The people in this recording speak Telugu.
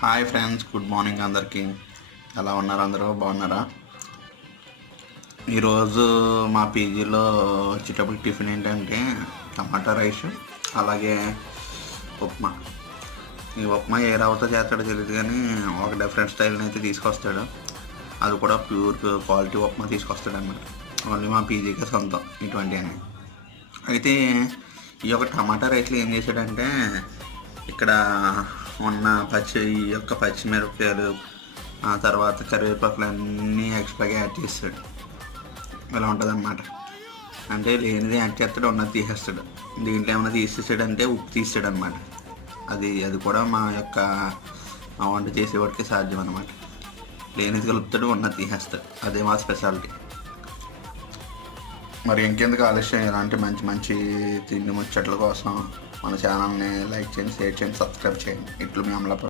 హాయ్ ఫ్రెండ్స్, గుడ్ మార్నింగ్ అందరికీ. ఎలా ఉన్నారు? అందరూ బాగున్నారా? ఈరోజు మా పీజీలో వచ్చేటప్పుడు టిఫిన్ ఏంటంటే టమాటా రైస్, అలాగే ఉప్మా. ఈ ఉప్మా ఏ రవ్వతో చేస్తాడో తెలియదు కానీ ఒక డిఫరెంట్ స్టైల్ని అయితే తీసుకొస్తాడు. అది కూడా ప్యూర్ క్వాలిటీ ఉప్మా తీసుకొస్తాడు అన్నమాట. ఓన్లీ మా పీజీకే సొంతం ఇటువంటివన్నీ. అయితే ఈ యొక్క టమాటా రైస్లో ఏం చేశాడంటే, ఇక్కడ ఉన్న ఈ యొక్క పచ్చిమిరపకాయలు, ఆ తర్వాత కరివేపాకులన్నీ ఎక్స్ట్రాగా యాడ్ చేస్తాడు. ఇలా ఉంటుంది అన్నమాట. అంటే లేనిది యాడ్ చేస్తాడు, ఉన్నది తీసేస్తాడు. దీంట్లో ఏమైనా తీసేసాడంటే ఉప్పు తీసాడు అనమాట. అది కూడా మా యొక్క వంట చేసేవాడికి సాధ్యం అనమాట. లేనిది కలుపుతాడు, ఉన్నది తీసేస్తాడు. అదే మా స్పెషాలిటీ. మరి ఇంకెందుకు ఆలస్యం, ఇలాంటి మంచి మంచి తిండి ముచ్చట్ల కోసం మన ఛానల్ని లైక్ చేయండి, షేర్ చేయండి, సబ్స్క్రైబ్ చేయండి. ఇట్లు మీ అమలాపురం.